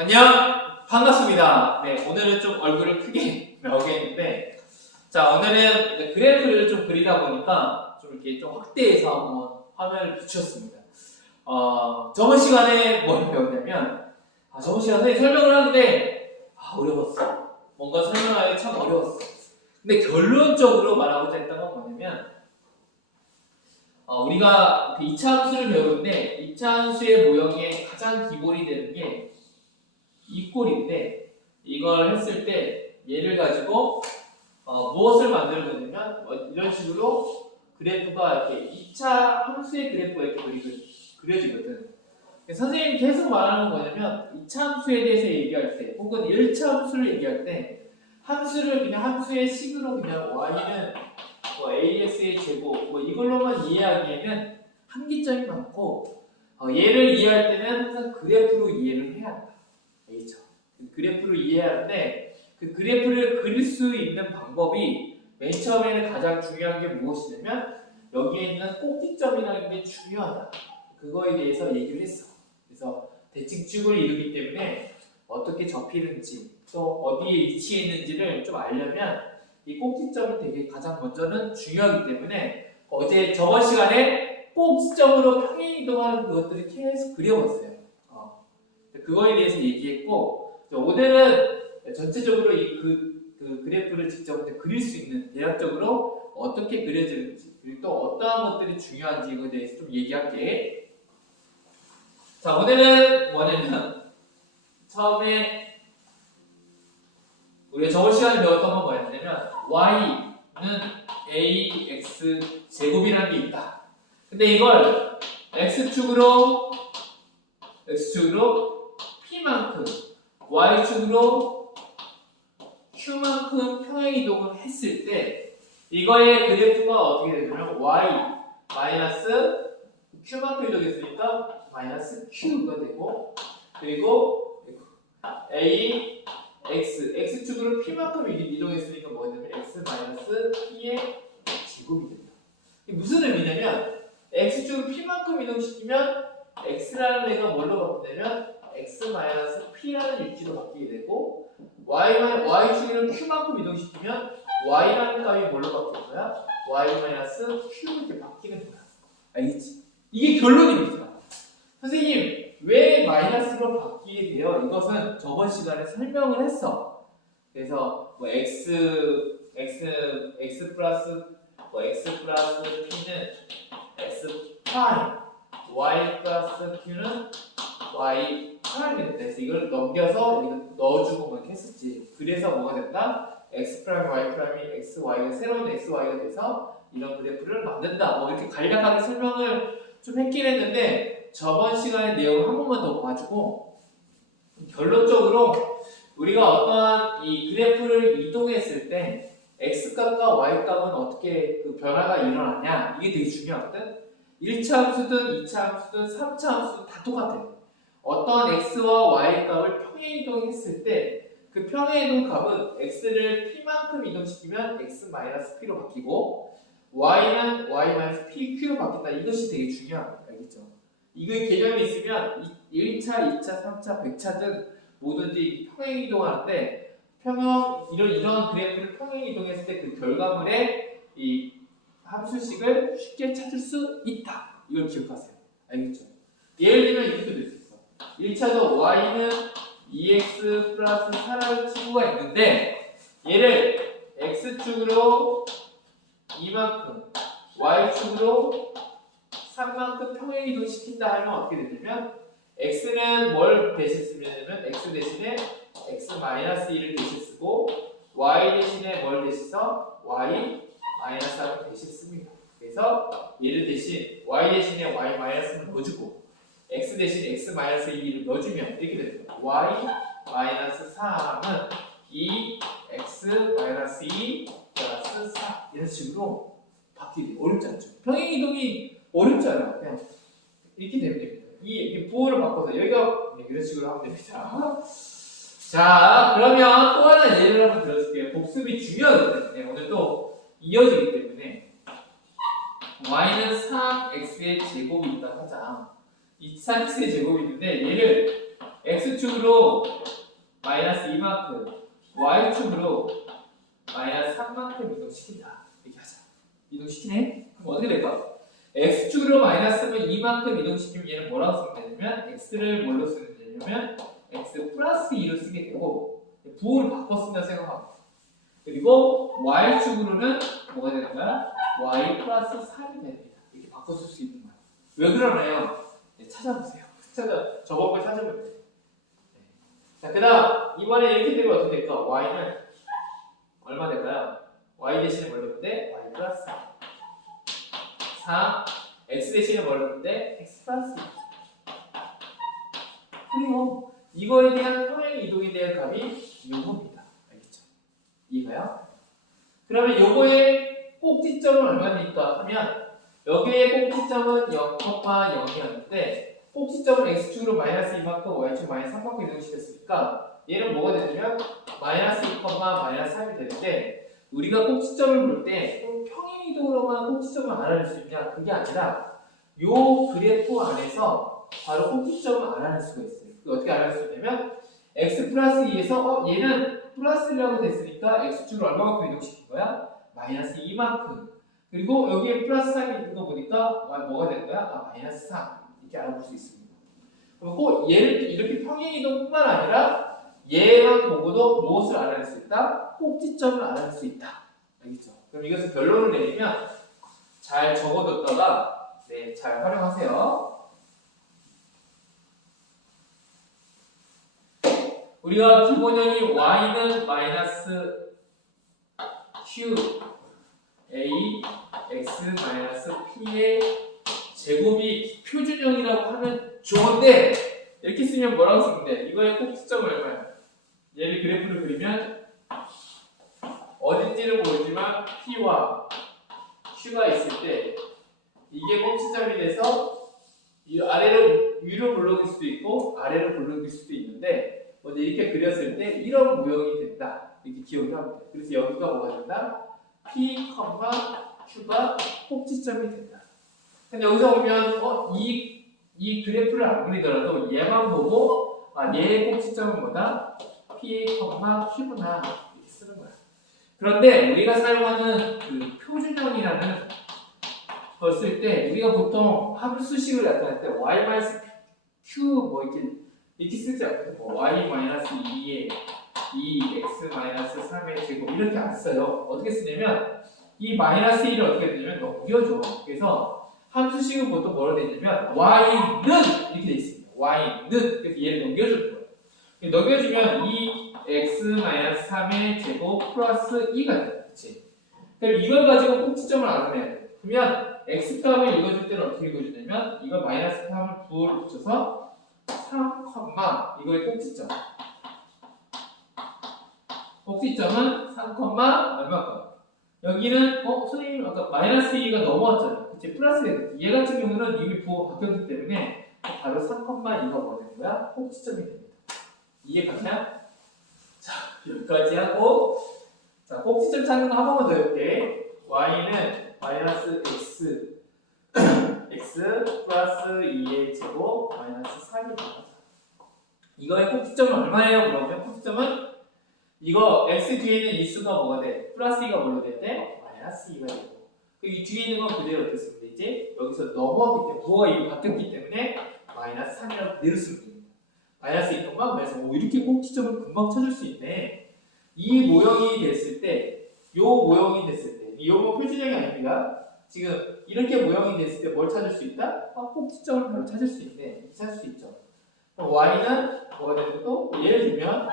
안녕! 반갑습니다. 네, 오늘은 좀 얼굴을 크게 나오겠는데, 자, 오늘은 그래프를 좀 그리다 보니까 좀 이렇게 좀 확대해서 한번 화면을 비추었습니다. 저번 시간에 뭘 배웠냐면, 저번 시간에 설명을 하는데, 어려웠어. 뭔가 설명하기 참 어려웠어. 근데 결론적으로 말하고자 했던 건 뭐냐면, 우리가 2차 함수를 배우는데, 2차 함수의 모형의 가장 기본이 되는 게 이 꼴인데, 이걸 했을 때 얘를 가지고 무엇을 만들어 보냐면 이런 식으로 그래프가 이렇게 2차 함수의 그래프가 이렇게 그려지거든. 선생님이 계속 말하는 건 뭐냐면 2차 함수에 대해서 얘기할 때 혹은 1차 함수를 얘기할 때 함수를 그냥 함수의 식으로 그냥 y는 as의 제곱 이걸로만 이해하기에는 한계점이 많고 얘를 이해할 때는 항상 그래프로 이해를 해야 한다. 알겠죠? 그래프로 이해하는데 그 그래프를 그릴 수 있는 방법이 맨 처음에는 가장 중요한 게 무엇이냐면 여기에 있는 꼭지점이라는 게 중요하다. 그거에 대해서 얘기를 했어. 그래서 대칭축을 이루기 때문에 어떻게 접히는지 또 어디에 위치해 있는지를 좀 알려면 이 꼭지점이 되게 가장 먼저는 중요하기 때문에 저번 시간에 꼭지점으로 평행 이동하는 그것들을 계속 그려봤어요. 그거에 대해서 얘기했고 오늘은 전체적으로 그 그래프를 직접 그릴 수 있는 대략적으로 어떻게 그려지는지 그리고 또 어떠한 것들이 중요한지 이거에 대해서 좀 얘기할게. 자, 오늘은 뭐냐면 처음에 우리가 저번 시간에 배웠던 건 뭐였냐면 y는 ax 제곱이라는 게 있다. 근데 이걸 x축으로 p만큼 y축으로 q만큼 평행 이동을 했을 때 이거의 그래프가 어떻게 되냐면 y 마이너스 q만큼 이동했으니까 마이너스 q가 되고 그리고 a x축으로 p만큼 이동했으니까 뭐냐면 x 마이너스 p의 제곱이 됩니다. 이게 무슨 의미냐면 x축으로 p만큼 이동시키면 x라는 애가 뭘로 바뀌냐면 x-p라는 위치로 바뀌게 되고 y축으로 q만큼 이동시키면 y라는 값이 뭘로 바뀌는 거야? y-q 이렇게 바뀌는 거야. 알겠지? 이게 결론입니다. 선생님 왜 마이너스로 바뀌게 돼요? 이것은 저번 시간에 설명을 했어. 그래서 x 플러스 p는 x 프라임 y 플러스 q는 y 프라임이 됐다. 그래서 이걸 넘겨서 이거 넣어주고 뭐 이렇게 했었지. 그래서 뭐가 됐다? x 프라임 y 프라임이 x y가 새로운 x y가 돼서 이런 그래프를 만든다. 뭐 이렇게 간략하게 설명을 좀 했긴 했는데 저번 시간의 내용을 한 번만 더 봐주고 결론적으로 우리가 어떠한 이 그래프를 이동했을 때 x 값과 y 값은 어떻게 그 변화가 일어나냐 이게 되게 중요하거든. 1차 함수든 2차 함수든 3차 함수든 다 똑같아. 어떤 x와 y 값을 평행 이동했을 때 그 평행 이동 값은 x를 p만큼 이동시키면 x-p로 바뀌고 y는 y-pq로 바뀐다. 이것이 되게 중요한 거예요. 알겠죠? 이거 개념이 있으면 1차, 2차, 3차, 100차든 뭐든지 평행 이동하는데 이런 그래프를 평행 이동했을 때 그 결과물의 이 함수식을 쉽게 찾을 수 있다. 이걸 기억하세요. 알겠죠? 예를 들면 이렇게 될 수 있어. 1차도 y는 2x 플러스 4라는 친구가 있는데 얘를 x축으로 2만큼 y축으로 3만큼 평행 이동시킨다 하면 어떻게 되냐면 x는 뭘 대신 쓰면 x 대신에 x-1을 대신 쓰고 y 대신에 뭘 대신 써? y-1을 대신 씁니다. 그래서 얘를 대신 y 대신에 y-를 넣어주고 x 대신 x-2를 넣어주면 이렇게 됩니다. y-4는 2x-2 플러스 4 이런 식으로 바뀌게 어렵지 않죠. 평행 이동이 어렵지 않아요. 그냥 이렇게 되면 됩니다. 이렇게 부호를 바꿔서 여기가 이런 식으로 하면 됩니다. 자, 그러면 또 하나 예를 한번 들어줄게요. 복습이 중요하기 때문에 오늘 또 이어지기 때문에 y는 3x의 제곱이 있다 하자. 이 3x의 제곱이 있는데 얘를 x축으로 마이너스 2만큼, y축으로 마이너스 3만큼 이동시킨다. 이렇게 하자. 이동시키네? 그럼 어떻게 될까? x축으로 마이너스면 2만큼 이동시키면 얘는 뭐라고 쓰면 되냐면 x를 뭘로 쓰면 되냐면 x 플러스 2로 쓰게 되고 부호를 바꿨습니다 생각하고 그리고 y축으로는 뭐가 되는 거야? y 플러스 3이 됩니다. 이렇게 바꿔줄 수 있는 거야. 왜 그러나요? 네, 찾아보세요. 저번에 찾아볼 때. 네. 자, 그 다음 이번에 이렇게 되면 어떻게 될까? y는 얼마 될까요? y 대신에 뭘 넣는데? y 플러스 4 x 대신에 뭘 넣는데? x 플러스 2 그리고 이거에 대한 평행 이동에 대한 값이 요겁니다. 알겠죠? 이해가요? 그러면 요거의 꼭지점은 얼마입니까? 하면 여기의 꼭지점은 0,0이었는데 꼭지점은 x축으로 마이너스 2만큼 y축 마이너스 3만큼 이동시켰으니까 얘는 뭐가 되냐면 마이너스 2, 마이너스 3이 되는데 우리가 꼭지점을 볼 때 평행 이동으로만 꼭지점을 알아낼 수 있냐? 그게 아니라 요 그래프 안에서 바로 꼭지점을 알아낼 수가 있어요. 어떻게 알아낼 수 있냐면 x 플러스 2에서 얘는 플러스 1이라고 됐으니까 x축으로 얼마만큼 이동시킨 거야? 마이너스 2만큼 그리고 여기에 플러스 3이 있는 거 보니까 뭐가 된 거야? 아 마이너스 3 이렇게 알아볼 수 있습니다. 그럼 꼭 얘를 이렇게 평행 이동뿐만 아니라 얘만 보고도 무엇을 알아낼 수 있다? 꼭지점을 알아낼 수 있다. 알겠죠? 그럼 이것을 결론을 내리면 잘 적어뒀다가 네, 잘 활용하세요. 우리가 기본형이 y는 마이너스 q a x 마이너스 p의 제곱이 표준형이라고 하면 좋은데 이렇게 쓰면 뭐라고 쓰면 돼? 이거의 꼭지점은 얼마야? 얘를 그래프를 그리면 어딘지는 모르지만 p와 q가 있을 때 이게 꼭지점이 돼서 아래로 위로 굴러갈 수도 있고 아래로 굴러갈 수도 있는데 먼저 이렇게 그렸을 때 이런 모형이 된다. 이렇게 기억을 하면 돼. 그래서 여기가 뭐가 된다? P, Q가 꼭지점이 된다. 근데 여기서 보면 이 그래프를 안 그리더라도 얘만 보고 얘의 꼭지점은 뭐다? P, Q구나 이렇게 쓰는 거야. 그런데 우리가 사용하는 그 표준형이라는 걸 쓸 때 우리가 보통 함수식을 나타낼 때 y-q 뭐 이렇게 쓰지 않거든. 뭐 y-2에 2x-3의 제곱 이렇게 안 써요. 어떻게 쓰냐면 이 마이너스 1을 어떻게 되냐면 넘겨줘. 그래서 함수식은 보통 뭐로 되냐면 y는 이렇게 돼 있습니다. y는 그래서 얘를 넘겨주는 거예요. 넘겨주면 2x-3의 제곱 플러스 2가 돼요. 그치? 그럼 이걸 가지고 꼭지점을 알아내야 돼. 그러면 x값을 읽어줄 때는 어떻게 읽어주냐면 이거 마이너스 3을 부호를 붙여서 3, 이거의 꼭지점. 꼭지점은 3, 얼마큼? 여기는 선생님 아까 마이너스 2가 넘어왔잖아. 그치? 플러스 얘 같은 경우는 이미 부호가 바뀌었기 때문에 바로 3, 2가 뭐 되는 거야? 꼭지점이 됩니다. 이해가냐? 자, 여기까지 하고 자, 꼭지점 찾는 거 한 번만 더 해볼게. y는 마이너스 x 플러스 2의 제곱 마이너스 3이 나오죠. 이거의 꼭지점은 얼마예요? 그러면 꼭지점은 이거 x 뒤에 있는 이 수가 뭐가 돼? 플러스 2가 뭘로 됐대? 마이너스 2가 되고 이 뒤에 있는 건 그대로 어떻게 쓰면 되지? 여기서 넘어왔기 때문에 부호가 이미 바뀌었기 때문에 마이너스 3이라고 그대로 쓰면 됩니다. 마이너스 2, 그래서 이렇게 꼭지점을 금방 찾을 수 있네. 이 모형이 됐을 때 요 모형이 됐을 때 요거 표준형이 아닙니다. 지금 이렇게 모형이 됐을 때 뭘 찾을 수 있다? 꼭지점을 바로 찾을 수 있네. 찾을 수 있죠. 그럼 y는 뭐가 되는 또 예를 들면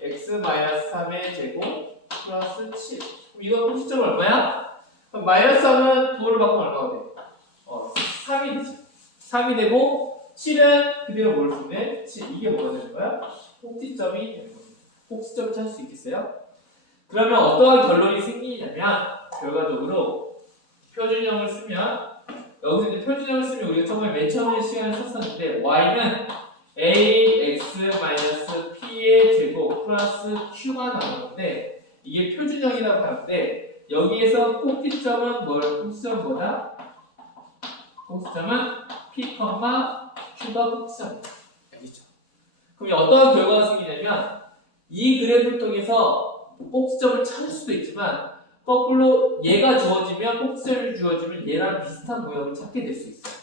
2x-3의 제곱 플러스 7. 그럼 이거 꼭지점 얼마야? 그럼 마이너스 3은 부호를 바꾸면 얼마가 돼? 3이 되죠. 3이 되고 7은 그대로 뭘 쓰면 7. 이게 뭐가 되는 거야? 꼭지점이 되는 겁니다. 꼭지점을 찾을 수 있겠어요? 그러면 어떠한 결론이 생기냐면 결과적으로 표준형을 쓰면 여기서 이제 표준형을 쓰면 우리가 처음에 맨 처음에 시간을 썼었는데 y는 ax-p의 제곱 플러스 q가 나오는데 이게 표준형이라고 하는데 여기에서 꼭지점은 꼭지점은 뭐다? 꼭지점은 p, q가 꼭지점이다. 알겠죠? 그럼 어떠한 결과가 생기냐면 이 그래프를 통해서 꼭지점을 찾을 수도 있지만 거꾸로 얘가 주어지면 꼭지점이 주어지면 얘랑 비슷한 모양을 찾게 될 수 있어요.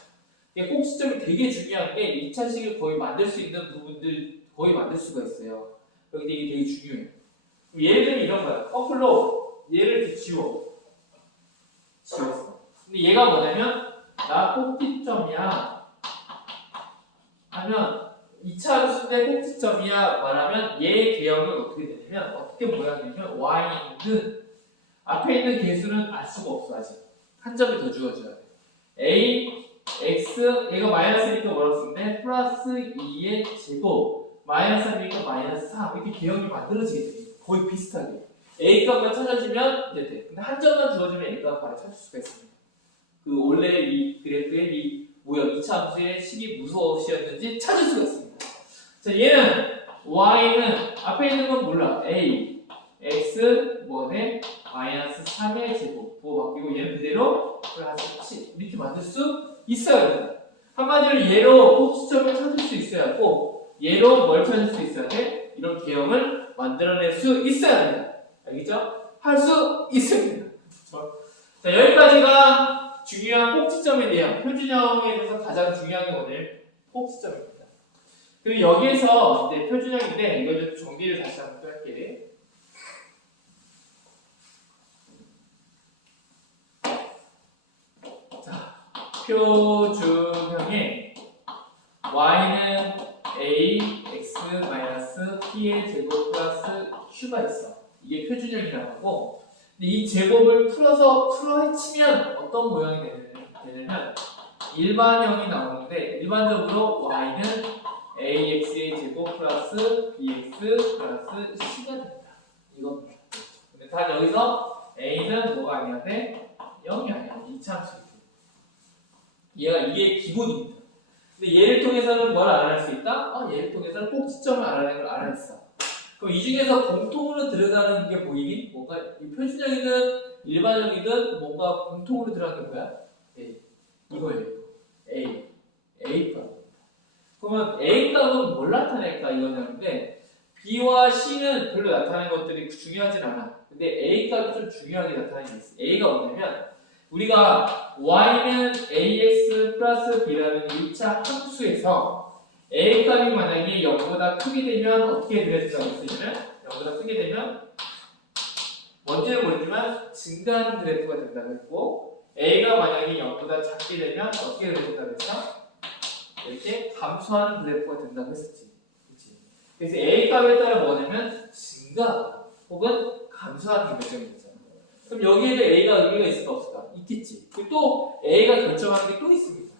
이게 꼭지점이 되게 중요한 게 2차식을 거의 만들 수 있는 부분들 거의 만들 수가 있어요. 여기 이게 되게 중요해요. 예를 들면 이런 거야. 거꾸로 얘를 이렇게 지웠어. 근데 얘가 뭐냐면 나 꼭지점이야 하면 2차 함수인데 꼭지점이야 말하면 얘의 개형은 어떻게 되냐면 어떻게 모양이냐면 y는 앞에 있는 개수는 알 수가 없어. 아직 한 점이 더 주어져야 돼. a x 얘가 마이너스니까 뭐라고 쓰는데 플러스 2의 제곱 마이너스 3이니까 마이너스 3 이렇게 개형이 만들어지게 돼. 거의 비슷하게 a 값만 찾아주면 이제 돼. 근데 한 점만 주어지면 a 값 바로 찾을 수가 있습니다. 그 원래 이 그래프의 이 모양 2차 함수의 식이 무엇이었는지 찾을 수가 있습니다. 자, 얘는 y는 앞에 있는 건 몰라. a x 뭐네 마이너스 3의 제곱 부호 바뀌고 얘는 그대로 플러스 7 이렇게 만들 수 있어야 됩니다. 한마디로 얘로 꼭지점을 찾을 수 있어야 하고 얘로 뭘 찾을 수 있어야 돼? 이런 개형을 만들어낼 수 있어야 합니다. 알겠죠? 할 수 있습니다. 자, 여기까지가 중요한 꼭지점에 대한 표준형에 대해서 가장 중요한 게 오늘 꼭지점입니다. 그리고 여기에서 이제 표준형인데 이거 좀 정리를 다시 한번 할게. 자, 표준형에 y는 a x 마이너스 p의 제곱 플러스 q가 있어. 이게 표준형이라고 하고, 근데 이 제곱을 풀어헤치면 어떤 모양이 되냐면 일반형이 나오는데 일반적으로 y는 ax의 제곱 플러스 bx 플러스 c가 됩니다. 이겁니다. 근데 단 여기서 a는 뭐가 아니야 돼? 0이 아니야. 2차 함수. 이게 기본입니다. 근데 얘를 통해서는 뭘 알아낼 수 있다? 얘를 통해서는 꼭지점을 알아내는 걸 알아냈어. 그럼 이 중에서 공통으로 들어가는 게 보이니? 뭔가 이 표준형이든 일반형이든 뭔가 공통으로 들어가는 게 뭐야? A. 이거예요. A 값. 그러면 A 값은 뭘 나타낼까 이거냐는데 B와 C는 별로 나타나는 것들이 중요하진 않아. 근데 A 값이 좀 중요하게 나타나는 게 있어. A가 뭐냐면 우리가 y는 ax 플러스 b라는 1차 함수에서 a 값이 만약에 0보다 크게 되면 어떻게 그려진다고 했으면 0보다 크게 되면 뭔지는 모르지만 증가하는 그래프가 된다고 했고 a가 만약에 0보다 작게 되면 어떻게 그려진다고 했어? 이렇게 감소하는 그래프가 된다고 했었지. 그치? 그래서 a 값에 따라 뭐냐면 증가 혹은 감소하는 게 결정이 되잖아. 그럼 여기에도 a가 의미가 있을까 없을까? 있겠지. 그리고 또 a가 결정하는 게 또 있습니다.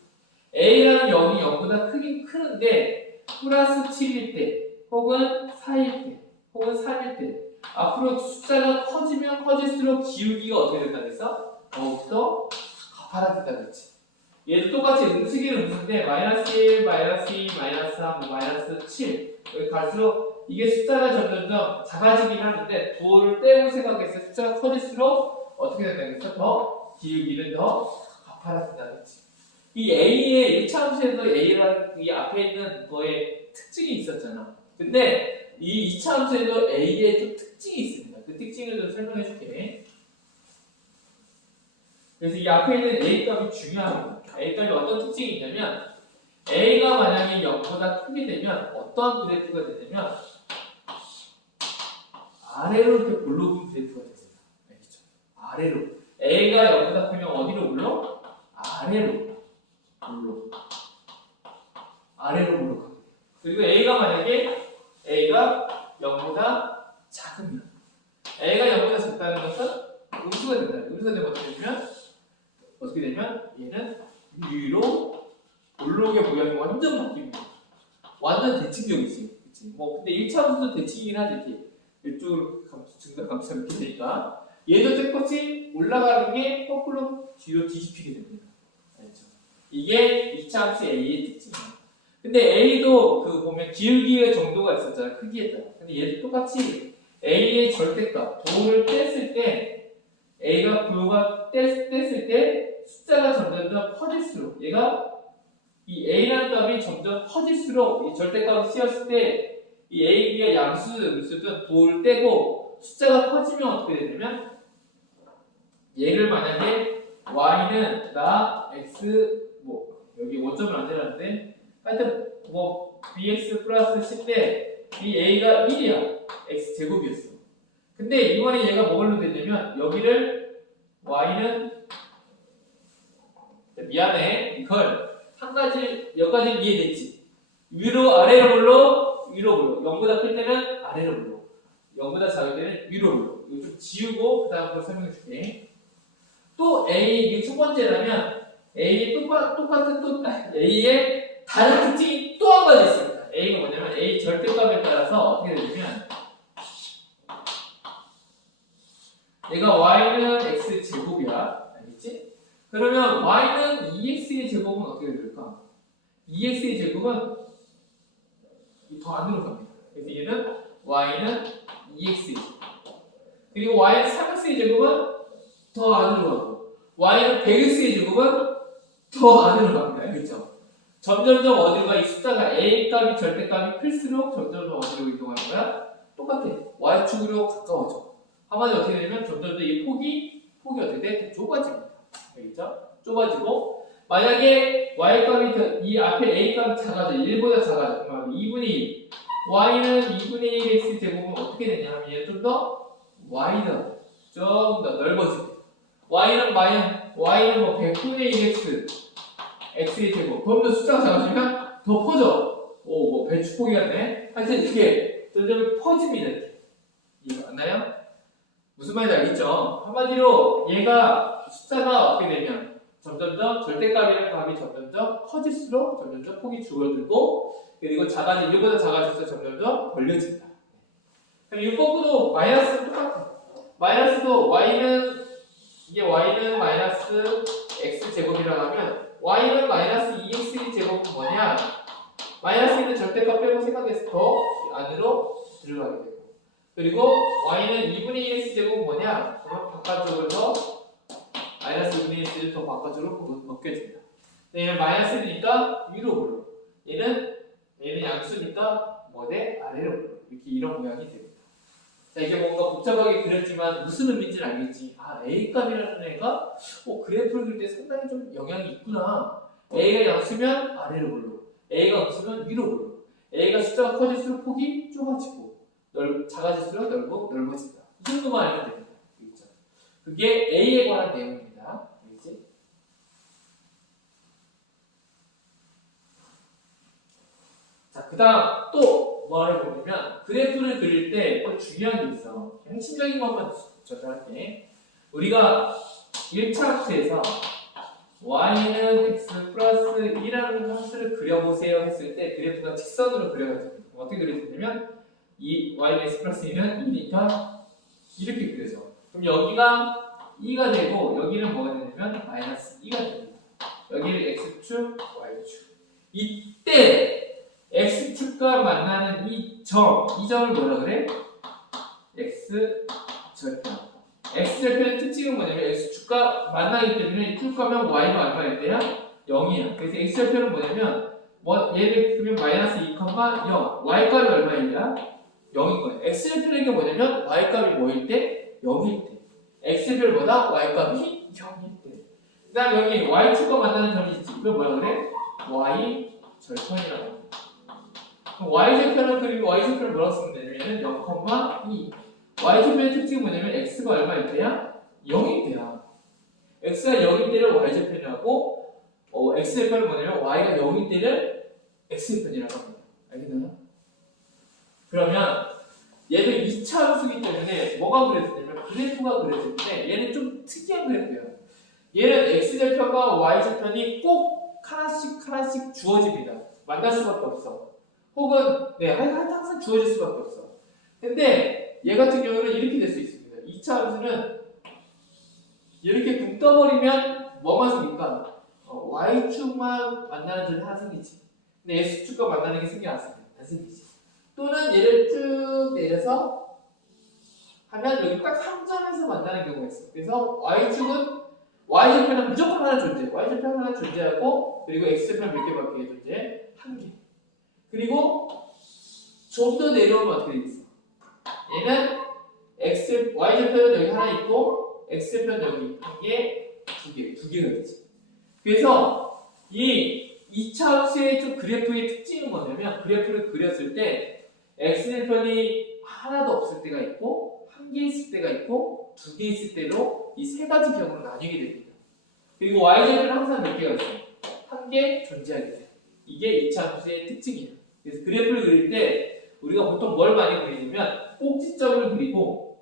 a라는 0이 0보다 크긴 크는데 플러스 7일 때 혹은 4일 때 혹은 3일 때 앞으로 숫자가 커지면 커질수록 기울기가 어떻게 된다고 했어? 더욱더 가파라진다고 했지. 얘도 똑같이 음수기는 음수인데 마이너스 1, 마이너스 2, 마이너스 3, 마이너스 7 여기 갈수록 이게 숫자가 점점 작아지긴 하는데 부호를 떼고 생각했을 때 숫자가 커질수록 어떻게 된다고 했어? 더 기울기는 더 가파라진다고 했지. 이 A의 1차 함수에서 A라는 이 앞에 있는 거에 특징이 있었잖아. 근데 이 2차 함수에도 A의 또 특징이 있습니다. 그 특징을 좀 설명해 줄게. 그래서 이 앞에 있는 A 값이 중요합니다. A 값이 어떤 특징이 있냐면 A가 만약에 0보다 크게 되면 어떤 그래프가 되냐면 아래로 이렇게 굴러오는 그래프가 됩니다. 알겠죠? 아래로. A가 0보다 크면 어디로 굴러? 아래로 굴러. 아래로 굴러가게 돼요. 그리고 A가 0보다 작으면 A가 0보다 작다는 것은 음수가 된다. 음수가 되면 어떻게 되면 얘는 위로 올라오게 모양이 완전 바뀝니다. 완전 대칭적이지. 그치? 근데 1차 함수도 대칭이긴 하지. 이쪽으로 증가 감소가 이렇게 되니까 얘도 똑같이 올라가는 게 거꾸로 뒤로 뒤집히게 됩니다. 알죠? 이게 2차 함수 A의 특징이에요. 근데 A도 그 보면 기울기의 정도가 있었잖아요. 크기에 따라. 근데 얘도 똑같이 A의 절대값, 부호를 뗐을 때 A가 부호가 뗐을 때 숫자가 점점 더 커질수록 얘가 이 a라는 값이 점점 커질수록 이 절대값을 씌웠을 때 이 a, b가 양수든 음수든 도를 떼고 숫자가 커지면 어떻게 되냐면 얘를 만약에 y는 나 x 뭐 여기 5점을 안 내놨는데 하여튼 뭐 bx 플러스 10대 이 a가 1이야. x 제곱이었어. 근데 이번에 얘가 뭘로 됐냐면 여기를 y는 미안해 이걸 한 가지 여기까지 이해됐지? 위로 아래로 불러 위로 불러 0보다 클 때는 아래로 불러 0보다 작을 때는 위로 불러 이거 좀 지우고 그 다음 걸 설명해 줄게. 또 A 이게 첫 번째라면 A의 똑같은 또 A의 다른 특징이 또 한 가지 있습니다. A가 뭐냐면 A 절대값에 따라서 어떻게 되냐면 얘가 y는 x 제곱이야. 알겠지? 그러면 y는 2x의 제곱은 어떻게 될까? 2x의 제곱은 더 안으로 갑니다. 그래서 얘는 y는 2x의 제곱. 그리고 y는 3x의 제곱은 더 안으로 가고 y는 100x의 제곱은 더 안으로 갑니다. 알겠죠? 점점점 어디로 가? 이 숫자가 a 값이 절대값이 클수록 점점점 어디로 이동하는 거야? 똑같아. y축으로 가까워져. 한마디로 어떻게 되냐면 점점 더 이 폭이 어떻게 돼? 좁아집니다. 알겠죠? 좁아지고 만약에 y값이 이 앞에 a값이 작아져 1보다 작아져 그러면 2분의 1 y는 2분의 1 x 제곱은 어떻게 되냐 하면 얘는 좀 더 y는 좀 더 넓어집니다. y는 뭐 100분의 1 x x의 제곱 그럼 더 숫자가 작아지면 더 퍼져. 오, 뭐 배추포기 같네. 하여튼 이게 점점 퍼집니다. 이렇게. 이해가 안 나요? 무슨 말인지 알겠죠? 한마디로 얘가 숫자가 어떻게 되면 점점점 절대값이라는 값이 점점점 커질수록 점점점 폭이 줄어들고 그리고 작아지 1보다 작아져서 점점점 벌려진다. 그럼 이거도 마이너스는 똑같아. 마이너스도 y는 마이너스 x 제곱이라고 하면 y는 마이너스 2x 제곱은 뭐냐? 마이너스 있는 절대값 빼고 생각해서 더 안으로 들어가게 되고 그리고 y는 2분의 1x 제곱은 뭐냐? 그러면 바깥쪽으로 마이너스 2분의 1x를 더 바깥쪽으로 벗겨진다. 얘는 마이너스니까 위로 불러. 얘는 양수니까 뭐대? 아래로 불러. 이렇게 이런 모양이 됩니다. 자 이게 뭔가 복잡하게 그렸지만 무슨 의미인지는 알겠지. 아 A값이라는 애가 그래프를 그릴 때 상당히 좀 영향이 있구나. A가 양수면 아래로 불러. A가 없으면 위로 불러. A가 숫자가 커질수록 폭이 좁아지고 작아질수록 넓어진다. 이 정도만 알면 됩니다. 그렇죠? 그게 A에 관한 내용입니다. 알겠지? 자, 그 다음 또 뭐를 보냐면 그래프를 그릴 때 또 중요한 게 있어. 핵심적인 것만 전달할게. 우리가 1차 학습에서 y는 x 플러스 1이라는 함수를 그려보세요 했을 때 그래프가 직선으로 그려가지고 어떻게 그려지냐면 이 y는 x 플러스 1은 2니까 이렇게 그려져. 그럼 여기가 2가 되고 여기는 뭐가 되냐면 마이너스 2가 됩니다. 여기를 x축, y축. 이때 x축과 만나는 이 점을 뭐라 그래? x절편. x절편의 특징은 뭐냐면 x축과 만나기 때문에 축하면 y가 얼마일 때야? 0이야. 그래서 x절편은 뭐냐면 얘를 그러면 마이너스 2, 0 y값이 얼마일 때야? 0인 거야. x절편의 게 뭐냐면 y값이 뭐일 때? 0일 때. x절편보다 y값이 0일 때. 그 다음 여기 y축과 만나는 점이 있지. 이걸 뭐라 그래? y절편이라고 합니다. y절편을 그리고 y절편을 뭐라고 쓰면 되냐면 0,2 y절편의 특징은 뭐냐면 x가 얼마일 때야? 0일 때야. x가 0일 때를 y절편이라고 x절편은 뭐냐면 y가 0일 때를 x절편이라고 합니다. 알겠나요? 그러면 얘도 2차 함수이기 때문에 뭐가 그려지냐면 그래프가 그려질 때 얘는 좀 특이한 그래프예요. 얘는 x절편과 y절편이 꼭 하나씩 주어집니다. 만날 수밖에 없어. 혹은 항상 주어질 수밖에 없어. 근데 얘 같은 경우는 이렇게 될 수 있습니다. 2차 함수는 이렇게 붕 떠버리면 뭐만 생길까? y축만 만나는 점이 하나 생기지. 근데 x축과 만나는 게 생기 안 생기지. 또는 얘를 쭉 내려서 하면 여기 딱 한 점에서 만나는 경우가 있어. 그래서 y절편은 무조건 하나 존재해. y절편 하나 존재하고 그리고 x절편 몇 개밖에 존재해? 한 개. 그리고 좀 더 내려오면 어떻게 되겠어? 얘는 y절편은 여기 하나 있고 x절편 여기 한 개, 두 개가 되지. 그래서 이 2차 함수의 좀 그래프의 특징은 뭐냐면 그래프를 그렸을 때 x절편이 하나도 없을 때가 있고 한 개 있을 때가 있고 두 개 있을 때로 이 세 가지 경우로 나뉘게 됩니다. 그리고 y절편은 항상 몇 개가 있어요? 한 개 존재하게 돼요. 이게 2차 함수의 특징이에요. 그래서 그래프를 그릴 때 우리가 보통 뭘 많이 그리냐면 꼭지점을 그리고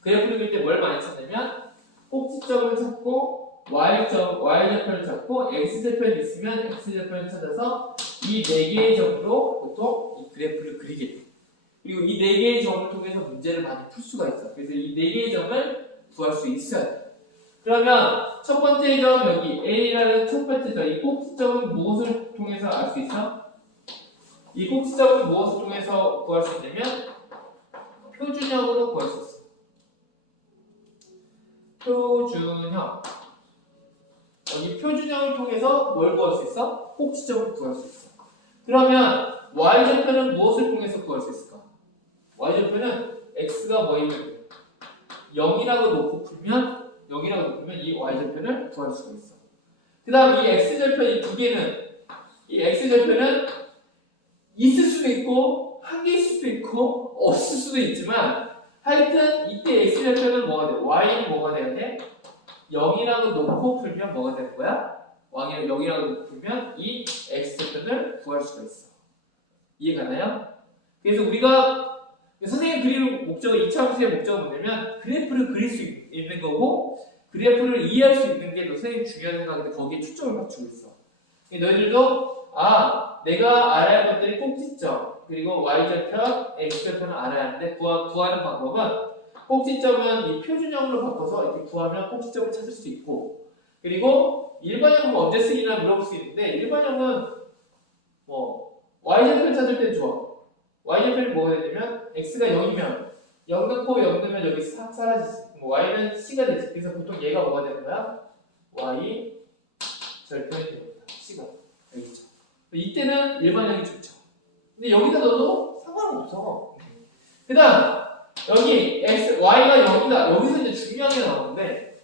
그래프를 그릴 때 뭘 많이 찾냐면 꼭지점을 찾고 y절편을 찾고 x절편이 있으면 x절편을 찾아서 이 네 개의 점으로 보통 이 그래프를 그리게 돼요. 그리고 이 네 개의 점을 통해서 문제를 많이 풀 수가 있어. 그래서 이 네 개의 점을 구할 수 있어야 돼. 그러면 첫 번째 점 여기 A라는 첫 번째 점, 이 꼭지점은 무엇을 통해서 알 수 있어? 이 꼭지점은 무엇을 통해서 구할 수 있냐면 표준형으로 구할 수 있어. 표준형. 여기 표준형을 통해서 뭘 구할 수 있어? 꼭지점을 구할 수 있어. 그러면 y절편은 무엇을 통해서 구할 수 있을까? y절편은 x가 뭐이면 0이라고 놓고 풀면 이 y절편을 구할 수가 있어. 그 다음 이 x절편 이 두 개는 이 x절편은 있을 수도 있고 한 개 있을 수도 있고 없을 수도 있지만 하여튼 이때 x절편은 뭐가 돼? y는 뭐가 돼야 돼? 0이라고 놓고 풀면 뭐가 되는 거야? 0이라고 놓고 풀면 이 x절편을 구할 수가 있어. 이해가나요? 그래서 우리가 선생님 그리는 목적은 2차 함수의 목적은 뭐냐면 그래프를 그릴 수 있는 거고 그래프를 이해할 수 있는 게 선생님 중요한 생각인데 거기에 초점을 맞추고 있어. 너희들도 내가 알아야 할 것들이 꼭지점 그리고 y절편, x절편을 알아야 하는데 구하는 방법은 꼭지점은 이 표준형으로 바꿔서 이렇게 구하면 꼭지점을 찾을 수 있고 그리고 일반형은 언제 쓰기나 물어볼 수 있는데 일반형은 뭐 y절편 찾을 때 좋아. y절편이 뭐가 되냐면 x가 0이면 0 넣고 0 넣으면 여기 싹 사라지지. y는 c가 되지. 그래서 보통 얘가 뭐가 되는 거야? y절편이 됩니다. c가. 여기죠. 이때는 일반형이 좋죠. 근데 여기다 넣어도 상관없어. 그 다음 여기 y가 0이다. 여기서 이제 중요한 게 나오는데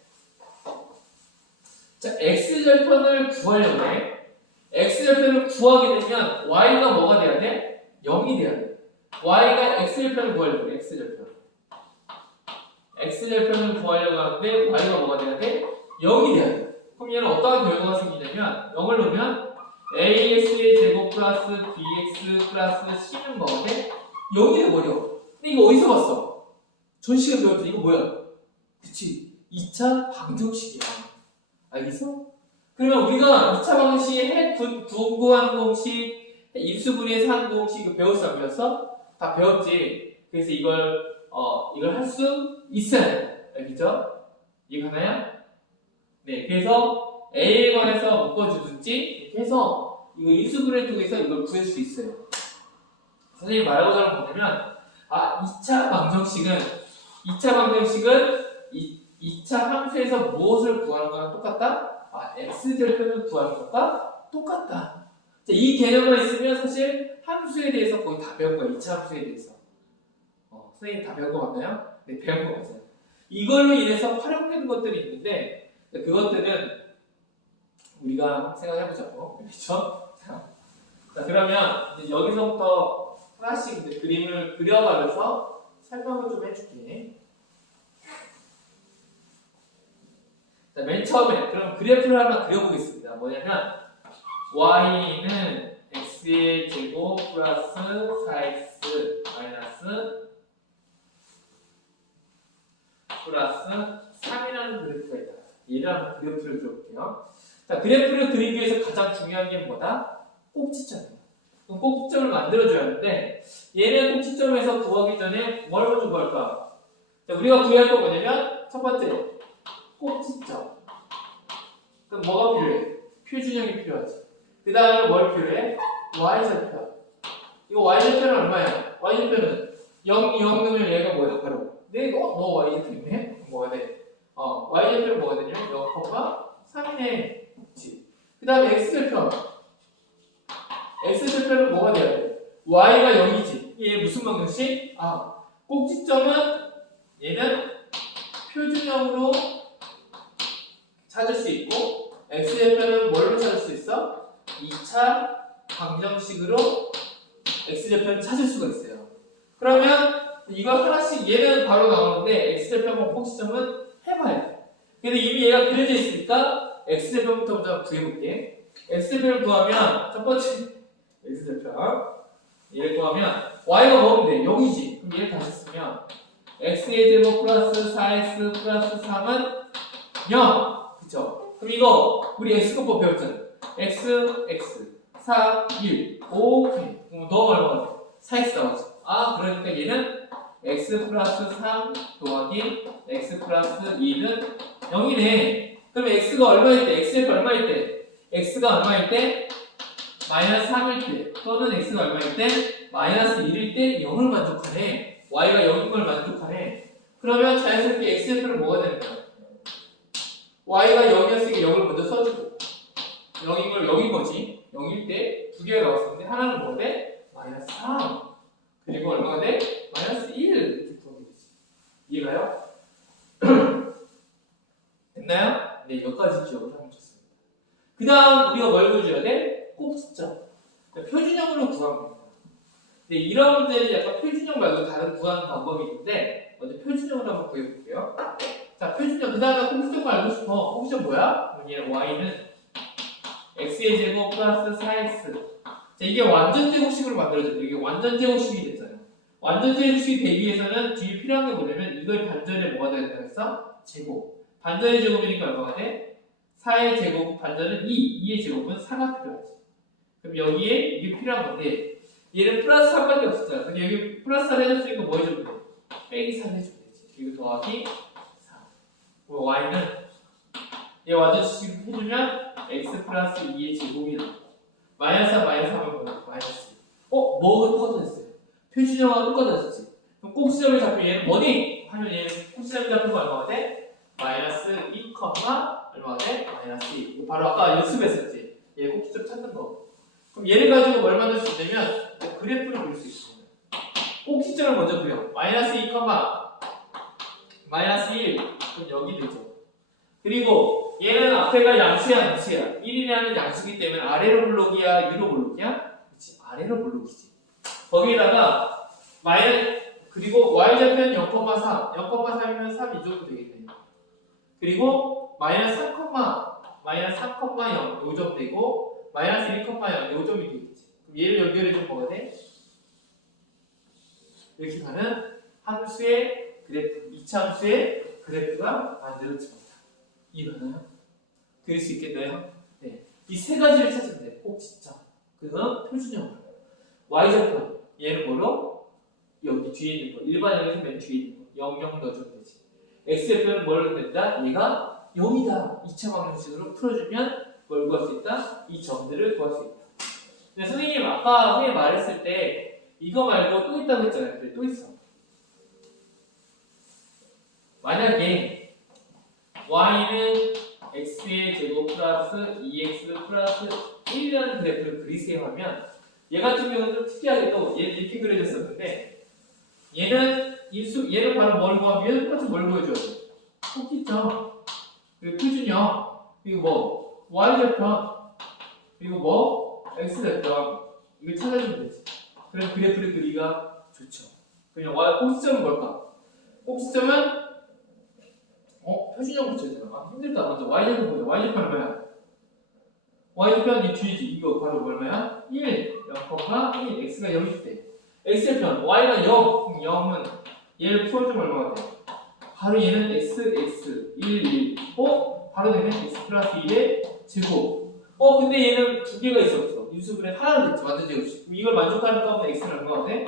자, x절편을 구하려고 해. x절편을 구하게 되면 y가 뭐가 돼야 돼? 0이 돼야 돼. y가 x절편을 구하려고 해. x절편을 구하려고 하는데 y가 뭐가 돼야 돼? 0이 돼야 돼. 그럼 얘는 어떠한 결과가 생기냐면 0을 넣으면 ax의 제곱 플러스 bx 플러스 c는 뭐가 돼? 0이 돼버려. 근데 이거 어디서 봤어? 전 시간 배웠죠. 이거 뭐야? 그치? 2차 방정식이야. 알겠어? 그러면 우리가 2차 방정식의 구한 공식, 인수분해에서 한 공식 이거 배웠어 안 배웠어? 다 배웠지. 그래서 이걸 할 수 있어야 돼. 알겠죠? 이해가나요? 네, 그래서 A에 관해서 묶어주든지 이렇게 해서 이거 인수분해 통해서 이걸 구할 수 있어요. 선생님이 말하고자 하는 건 뭐냐면 2차 방정식은 2차 함수에서 무엇을 구하는 거랑 똑같다? x절편을 구하는 것과 똑같다. 자, 이 개념만 있으면 사실 함수에 대해서 거의 다 배운 거야. 2차 함수에 대해서. 선생님 다 배운 거 맞나요? 네, 배운 거 맞아요. 이걸로 인해서 활용되는 것들이 있는데 그것들은 우리가 생각해보자고. 그렇죠? 자, 그러면 이제 여기서부터 하나씩 이제 그림을 그려가면서 설명을 좀 해줄게. 자, 맨 처음에 그럼 그래프를 하나 그려보겠습니다. 뭐냐면 y는 x의 제곱 플러스 4x 마이너스 플러스 3이라는 그래프가 있다. 얘를 한번 그래프를 그려볼게요. 자, 그래프를 그리기 위해서 가장 중요한 게 뭐다? 꼭지점이에요. 그럼 꼭지점을 만들어줘야 하는데 얘는 꼭지점에서 구하기 전에 뭘 먼저 구할까? 자, 우리가 구할 거 뭐냐면 첫 번째 꼭지점. 그럼 뭐가 필요해? 표준형이 필요하지. 그 다음에 뭘 필요해? y절편. 이거 y절편은 얼마야? y절편은 0, 0 넣으면 얘가 뭐야? 바로 너 y절편이네? 뭐가 돼? y절편은 뭐거든요? 0,3이네. 그치? 그 다음에 x절편. x절편은 뭐가 돼야 돼? y가 0이지. 얘 무슨 방정식? 꼭지점은 얘는 표준형으로 찾을 수 있고 x절편은 뭘로 찾을 수 있어? 2차 방정식으로 x절편을 찾을 수가 있어요. 그러면 이거 하나씩 얘는 바로 나오는데 x절편과 꼭지점은 해봐야 돼. 근데 이미 얘가 그려져 있으니까 x절편부터 먼저 구해볼게. x절편을 구하면 첫 번째 x절편 얘를 구하면 y가 뭐면 돼? 0이지. 그럼 얘를 다시 쓰면 x의 제곱 플러스 4x 플러스 3은 0. 그쵸? 그럼 이거 우리 x값법 배웠잖아. x, 4, 1. 오케이. 그럼 너 얼마가 돼? 4x 나왔지. 그러니까 얘는 x 플러스 3 더하기 x 플러스 1은 0이네. 그럼 x가 얼마일 때? x가 얼마일 때? x가 얼마일 때? 마이너스 3일 때 또는 x가 얼마일 때? 마이너스 1일 때 0을 만족하네. y가 0인 걸 만족하네. 그러면 자연스럽게 x절편은 뭐가 되는 거야? y가 0이었으니까 0을 먼저 써주고 0인 걸 0인 거지. 0일 때 두 개가 나왔었는데 하나는 뭐가 돼? 마이너스 3 그리고 얼마가 돼? 마이너스 1 이렇게 구하게 되지. 이해가요? 됐나요? 네, 여기까지 기억을 하면 좋습니다. 그 다음 우리가 뭘 구해줘야 돼? 꼭지점. 표준형으로 구하면 됩니다. 근데 이런 문제는 약간 표준형 말고 다른 구하는 방법이 있는데 먼저 표준형으로 한번 구해볼게요. 자, 표준형. 그 다음에 꼭지점 알고 싶어. 꼭지점 뭐야? 얘는 y는 x의 제곱 플러스 4x. 자, 이게 완전 제곱식으로 만들어져요. 이게 완전 제곱식이 됐잖아요. 완전 제곱식이 되기 위해서는 뒤에 필요한 게 뭐냐면 이걸 반전에 뭐가 된다고 했어? 제곱. 반전의 제곱이니까 얼마가 돼? 4의 제곱 반전은 2. 2의 제곱은 4가 필요하지. 그럼 여기에 이게 필요한 건데 얘는 플러스 3밖에 없었잖아. 근데 여기 플러스 4 해줬으니까 뭐 해주면 돼? 빼기 3 해주면 되지. 그리고 더하기 4. 그럼 y는 얘 완전식 해주면 x 플러스 2의 제곱이 나와. 마이너스 3 마이너스 3은 뭐야? 마이너스 2. 뭐가 똑같아졌어요? 표준형과 똑같아졌지. 그럼 꼭지점을 잡히면 얘는 뭐니? 하면 얘는 꼭지점을 잡히면 얼마가 돼? 마이너스 2, 얼마가 돼? 마이너스 2. 이거 바로 아까 연습했었지. 얘 꼭지점 찾는 거. 그럼 얘를 가지고 뭘 만들 수 있냐면 그래프를 그릴 수 있어요. 꼭지점을 먼저 그려. 마이너스 2, 마이너스 1. 그럼 여기 되죠. 그리고 얘는 앞에가 양수야, 양수야. 1이라는 양수기 때문에 아래로 블록이야, 위로 블록이야? 그렇지, 아래로 블록이지. 거기에다가 그리고 y좌표는 0,3. 0,3이면 3 이 정도 되겠네. 그리고 마이너스 3,0 요점 되고 마이너스 1,0 요점이 되겠지. 그럼 얘를 연결해주면 뭐가 돼? 이렇게 가는 함수의 그래프, 2차 함수의 그래프가 만들어집니다. 이해가나요? 그릴 수 있겠나요? 네. 이 세 가지를 찾으면 돼. 꼭지점. 그건 표준형으로. y좌표. 얘는 뭐로? 여기 뒤에 있는 거. 일반형에서 맨 뒤에 있는 거. 0, 0 넣어주면 되지. x좌표는 뭘 넣으면 된다? 얘가 0이다. 2차 방정식으로 풀어주면 뭘 구할 수 있다? 이 점들을 구할 수 있다. 근데 선생님 아까 선생님 말했을 때 이거 말고 또 있다고 했잖아요. 그래, 또 있어. 만약에 y는 x의 제곱 플러스 2x 플러스 1이라는 그래프를 그리세요 하면 얘 같은 경우는 좀 특이하게도 얘는 이렇게 그려졌었는데 얘는 바로 뭘 구하면 똑같이 뭘 보여줘야 돼? 꼭지점, 그리고 표준형, 그리고 뭐 y절편, 그리고 뭐 x절편 이걸 찾아주면 되지. 그럼 그래프를 그리기가 좋죠. 그냥 꼭지점은 뭘까? 꼭지점은 표준형 붙여야 되나? 힘들다. 먼저 y절편 보자. y절편 얼마야? y절편 이 뒤지. 이거 바로 얼마야? 1, 0,1. x가 0일 때. x절편 y가 0. 0은 얘를 풀어주면 얼마가 돼? 바로 얘는 x, 1, 1. 바로 되면 x 플러스 1의 제곱. 근데 얘는 두 개가 있었어. 인수분해 하나로 됐지. 완전 제곱식. 그럼 이걸 만족하는 가운데 x는 얼마가 돼?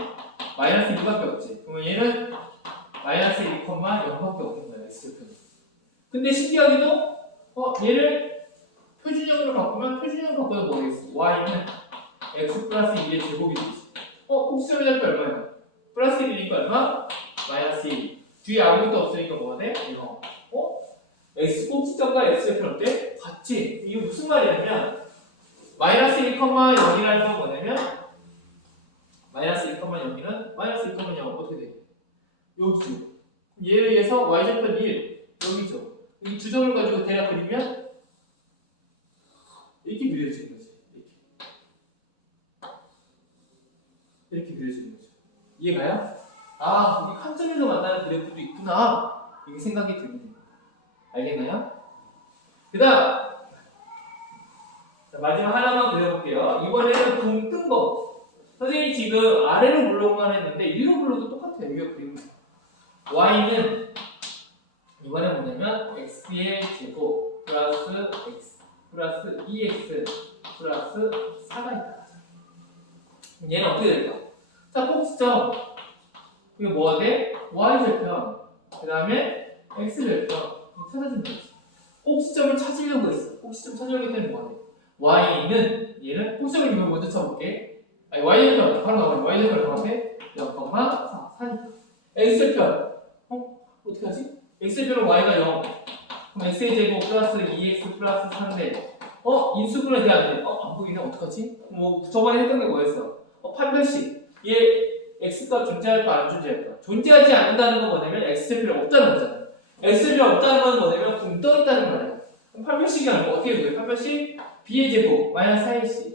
마이너스 1밖에 없지. 그러면 얘는 마이너스 1,0밖에 없는 거야. x절편. 근데 신기하게도 얘를 표준형으로 바꾸면 뭐겠어? y는 x 플러스 2의 제곱이 되지. 꼭지점의 좌표 얼마야? 플러스 1이니까 얼마? 마이너스 1. 뒤에 아무것도 없으니까 뭐가 돼? 0. x 꼭지점과 x절편 어때? 같지? 이게 무슨 말이냐면 마이너스 1,0이라는 건 뭐냐면 마이너스 1,0는 마이너스 1,0 어떻게 돼? 여기죠. 얘에 의해서 y절편 1 여기죠. 이 두 점을 가지고 대략 그리면 이렇게 그려지는 거지. 이렇게 그려지는 거죠. 이해가요? 아, 우리 칸점에서 만나는 그래프도 있구나. 이게 생각이 듭니다. 알겠나요? 그 다음 마지막 하나만 그려볼게요. 이번에는 붕 뜬 거. 선생님이 지금 아래로 블록만 했는데 위로 블록도 똑같아요. 위로 그리는 거. y는 이번에 뭐냐면 x의 제곱 플러스 x 플러스 2x 플러스 4가 있다. 얘는 어떻게 될까? 자, 꼭지점. 이게 뭐가 돼? y절편. 그 다음에 x절편. 찾아주면 되지. 꼭지점을 찾으려고 했어. 꼭지점 찾으려고 했더니 뭐가 돼? y는 얘는 꼭지점을 이거 먼저 쳐볼게. 아니 y절편 바로 나와요. y절편 나한테 0,4 4니까 x절편 어떻게 하지? x절편은 y가 0 그럼 x의 제곱 플러스 2x 플러스 3인데 인수분해 돼야 돼. 안 보이네. 어떡하지? 뭐 저번에 했던 게 뭐였어? 판별식 얘 x가 존재할까 안 존재할까? 존재하지 않는다는 건 뭐냐면 x절편이 없다는 거잖아. x절편이 없다는 건 뭐냐면 붕 떠 있다는 거야. 그럼 판별식이 아니고 어떻게 돼요? 판별식 b의 제곱 마이너스 4ac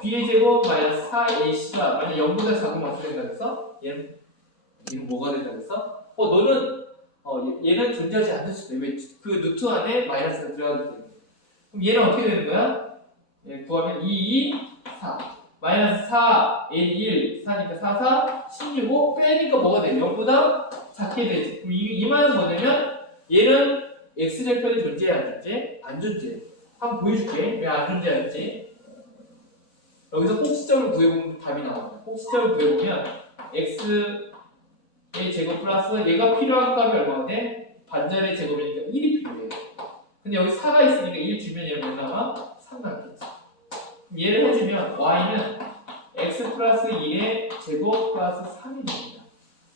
b의 제곱 마이너스 4ac가 만약 0보다 작으면 어떻게 된다 그랬어? 얘는 뭐가 된다 그랬어? 너는 얘는 존재하지 않을 수도 있어. 왜? 그 루트 안에 마이너스가 들어가기 때문에. 그럼 얘는 어떻게 되는 거야? 구하면 2, 2, 4 마이너스 4, n 1, 4니까 4, 4, 16, 5 빼니까 뭐가 돼? 0보다 작게 되지. 그럼 이 말은 뭐냐면 얘는 x절편이 존재해 안 존재해? 안 존재해. 한번 보여줄게. 왜 안 존재할지. 여기서 꼭지점을 구해보면 답이 나옵니다. 꼭지점을 구해보면 x의 제곱 플러스 얘가 필요한 값이 얼마가 돼? 반절의 제곱이니까 1이 필요해. 근데 여기 4가 있으니까 1 주면 얘는 뭐 나와? 3 남겠지. 얘를 해주면 y는 x 플러스 2의 제곱 플러스 3이 됩니다.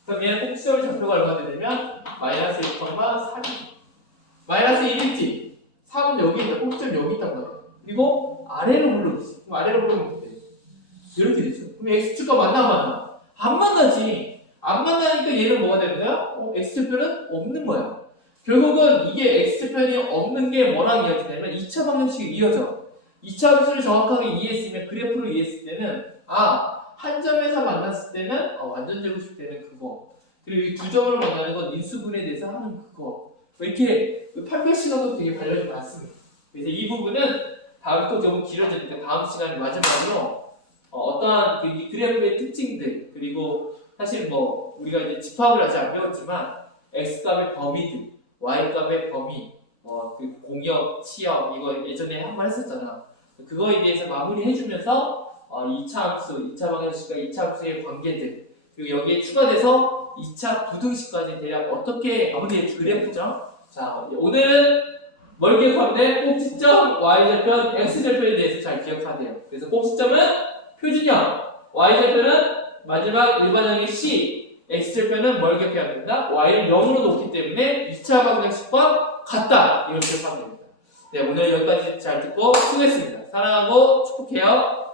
그럼 얘는 꼭지점의 좌표가 얼마 되냐면 마이너스 1,3이 마이너스 1일지 3은 여기 있다. 꼭지점 여기 있단 말이야. 그리고 아래로 불러보지. 그럼 아래로 불러면 어때? 이렇게 되죠. 그럼 x축과 만나 만나? 안 만나지. 안 만나니까 얘는 뭐가 되는 거야? x축표는 없는 거야. 결국은 이게 x축편이 없는 게 뭐랑 이어지냐면 2차 방정식이 이어져. 2차 함수를 정확하게 이해했으면 그래프를 이해했을 때는 한 점에서 만났을 때는 완전 제곱일 때는 그거 그리고 이 두 점을 만나는 건 인수분해에 대해서 하는 그거 이렇게 판별 시간도 되게 관련이 많습니다. 그래서 이 부분은 다음 또 너무 길어지니까 다음 시간에 마지막으로 어떠한 이 그래프의 특징들 그리고 사실 뭐 우리가 이제 집합을 아직 안 배웠지만 x값의 범위들 y값의 범위 그 공역, 치역 이거 예전에 한 번 했었잖아. 그거에 대해서 마무리해주면서 2차 함수, 2차 방정식과 2차 함수의 관계들 그리고 여기에 추가돼서 2차 부등식까지 대략 어떻게 마무리해 그래프죠. 자, 오늘은 뭘 기억하면 꼭지점, y절편, x절편에 대해서 잘 기억하세요. 그래서 꼭지점은 표준형, y절편은 마지막 일반형의 c, x절편은 뭘 기억해야 됩니다. y는 0으로 놓기 때문에 2차 방정식과 같다. 이걸 기억하면 됩니다. 네, 오늘 여기까지 잘 듣고 수고했습니다. 사랑하고 축복해요.